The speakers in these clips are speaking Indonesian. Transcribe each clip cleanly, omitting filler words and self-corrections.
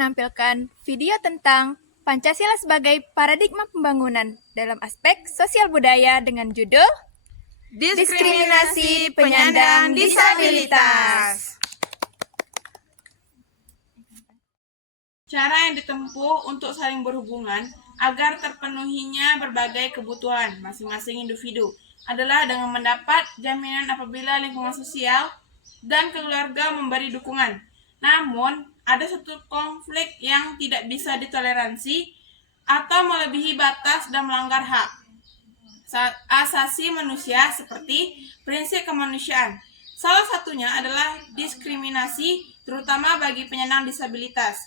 menampilkan video tentang Pancasila sebagai paradigma pembangunan dalam aspek sosial budaya dengan judul Diskriminasi Penyandang Disabilitas. Cara yang ditempuh untuk saling berhubungan agar terpenuhinya berbagai kebutuhan masing-masing individu adalah dengan mendapat jaminan apabila lingkungan sosial dan keluarga memberi dukungan. Namun, ada satu konflik yang tidak bisa ditoleransi atau melebihi batas dan melanggar hak asasi manusia seperti prinsip kemanusiaan. Salah satunya adalah diskriminasi, terutama bagi penyandang disabilitas.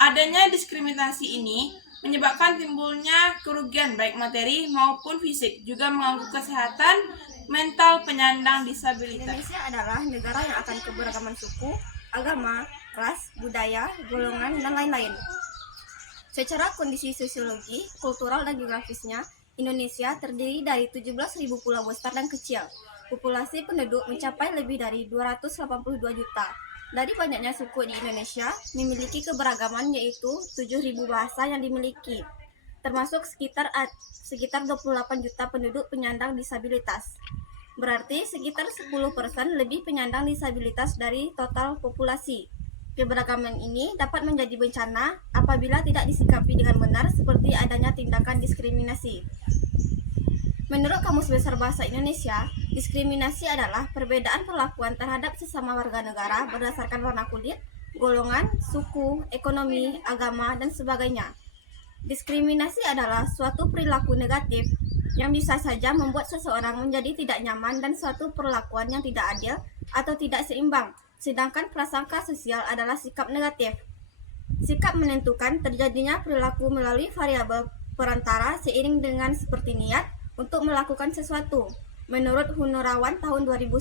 Adanya diskriminasi ini menyebabkan timbulnya kerugian baik materi maupun fisik, juga mengganggu kesehatan mental penyandang disabilitas. Indonesia adalah negara yang akan keberagaman suku, agama, ras, budaya, golongan, dan lain-lain. Secara kondisi sosiologi, kultural, dan geografisnya, Indonesia terdiri dari 17.000 pulau besar dan kecil. Populasi penduduk mencapai lebih dari 282 juta. Dari banyaknya suku di Indonesia, memiliki keberagaman yaitu 7.000 bahasa yang dimiliki, termasuk sekitar 28 juta penduduk penyandang disabilitas. Berarti sekitar 10% lebih penyandang disabilitas dari total populasi. Keberagaman ini dapat menjadi bencana apabila tidak disikapi dengan benar seperti adanya tindakan diskriminasi. Menurut Kamus Besar Bahasa Indonesia, diskriminasi adalah perbedaan perlakuan terhadap sesama warga negara berdasarkan warna kulit, golongan, suku, ekonomi, agama, dan sebagainya. Diskriminasi adalah suatu perilaku negatif yang bisa saja membuat seseorang menjadi tidak nyaman dan suatu perlakuan yang tidak adil atau tidak seimbang. Sedangkan prasangka sosial adalah sikap negatif. Sikap menentukan terjadinya perilaku melalui variabel perantara seiring dengan seperti niat untuk melakukan sesuatu. Menurut Hunurawan tahun 2010,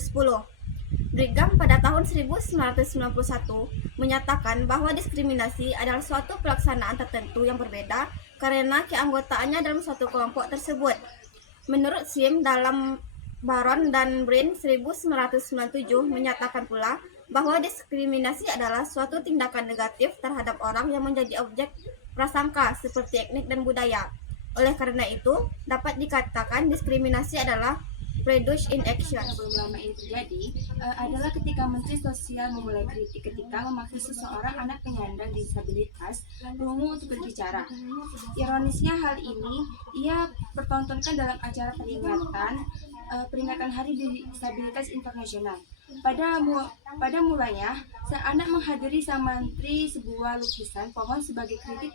Brigham pada tahun 1991 menyatakan bahwa diskriminasi adalah suatu pelaksanaan tertentu yang berbeda karena keanggotaannya dalam suatu kelompok tersebut. Menurut Sim dalam Baron dan Brin 1997 menyatakan pula bahwa diskriminasi adalah suatu tindakan negatif terhadap orang yang menjadi objek prasangka seperti etnik dan budaya. Oleh karena itu, dapat dikatakan diskriminasi adalah prejudice in action. Belum lama ini terjadi adalah ketika Menteri Sosial memulai kritik ketika memaksa seseorang anak penyandang disabilitas berumur untuk berbicara. Ironisnya hal ini ia pertontonkan dalam acara peringatan Hari Disabilitas Internasional. Pada mulanya, sang anak menghadiri sang menteri sebuah lukisan pohon sebagai kritik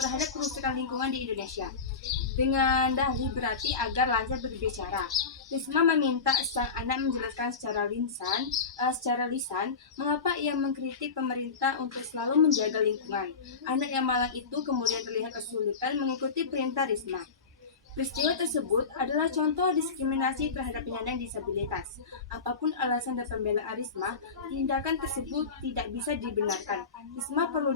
terhadap kerusakan lingkungan di Indonesia. Dengan dalih berarti agar lancar berbicara. Risma meminta sang anak menjelaskan secara lisan mengapa ia mengkritik pemerintah untuk selalu menjaga lingkungan. Anak yang malang itu kemudian terlihat kesulitan mengikuti perintah Risma. Peristiwa tersebut adalah contoh diskriminasi terhadap penyandang disabilitas. Apapun alasan dan pembelaan Risma, tindakan tersebut tidak bisa dibenarkan. Risma perlu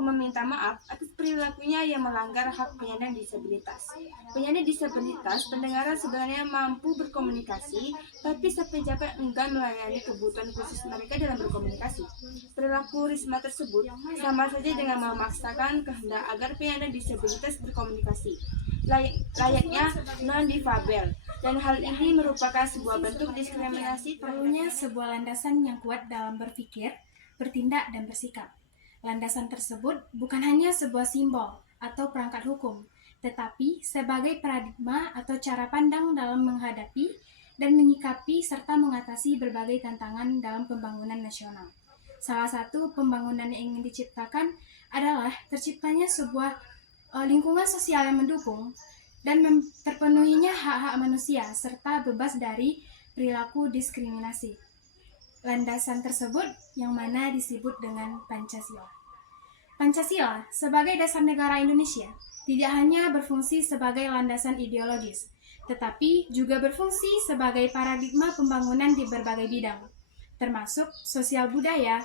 meminta maaf atas perilakunya yang melanggar hak penyandang disabilitas. Penyandang disabilitas pendengaran sebenarnya mampu berkomunikasi, tapi sang pejabat enggan melayani kebutuhan khusus mereka dalam berkomunikasi. Perilaku Risma tersebut sama saja dengan memaksakan kehendak agar penyandang disabilitas berkomunikasi, layaknya non-difabel, dan hal ini merupakan sebuah bentuk diskriminasi. Perlunya sebuah landasan yang kuat dalam berpikir, bertindak, dan bersikap. Landasan tersebut bukan hanya sebuah simbol atau perangkat hukum, tetapi sebagai paradigma atau cara pandang dalam menghadapi dan menyikapi serta mengatasi berbagai tantangan dalam pembangunan nasional. Salah satu pembangunan yang ingin diciptakan adalah terciptanya sebuah lingkungan sosial yang mendukung dan terpenuhinya hak-hak manusia serta bebas dari perilaku diskriminasi. Landasan tersebut yang mana disebut dengan Pancasila. Pancasila sebagai dasar negara Indonesia tidak hanya berfungsi sebagai landasan ideologis, tetapi juga berfungsi sebagai paradigma pembangunan di berbagai bidang, termasuk sosial budaya,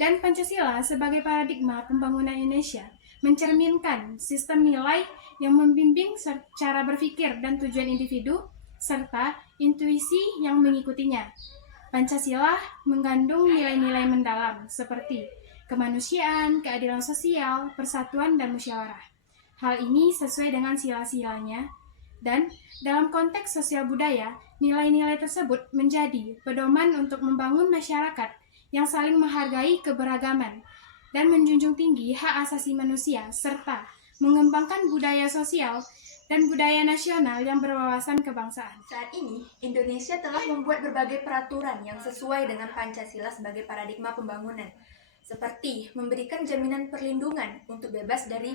dan Pancasila sebagai paradigma pembangunan Indonesia mencerminkan sistem nilai yang membimbing cara berpikir dan tujuan individu, serta intuisi yang mengikutinya. Pancasila mengandung nilai-nilai mendalam seperti kemanusiaan, keadilan sosial, persatuan, dan musyawarah. Hal ini sesuai dengan sila-silanya, dan dalam konteks sosial budaya, nilai-nilai tersebut menjadi pedoman untuk membangun masyarakat yang saling menghargai keberagaman dan menjunjung tinggi hak asasi manusia, serta mengembangkan budaya sosial dan budaya nasional yang berwawasan kebangsaan. Saat ini, Indonesia telah membuat berbagai peraturan yang sesuai dengan Pancasila sebagai paradigma pembangunan, seperti memberikan jaminan perlindungan untuk bebas dari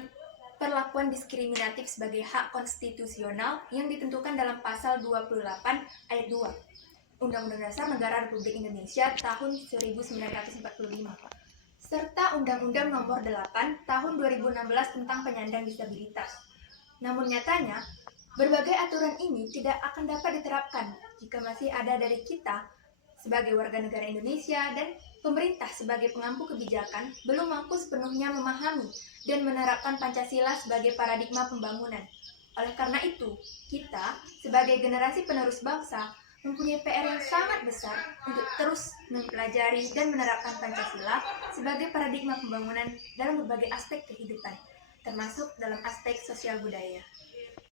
perlakuan diskriminatif sebagai hak konstitusional yang ditentukan dalam pasal 28 ayat 2 Undang-Undang Dasar Negara Republik Indonesia tahun 1945, serta Undang-Undang Nomor 8 Tahun 2016 tentang penyandang disabilitas. Namun nyatanya, berbagai aturan ini tidak akan dapat diterapkan jika masih ada dari kita sebagai warga negara Indonesia dan pemerintah sebagai pengampu kebijakan belum mampu sepenuhnya memahami dan menerapkan Pancasila sebagai paradigma pembangunan. Oleh karena itu, kita sebagai generasi penerus bangsa mempunyai PR yang sangat besar untuk terus mempelajari dan menerapkan Pancasila sebagai paradigma pembangunan dalam berbagai aspek kehidupan, termasuk dalam aspek sosial budaya.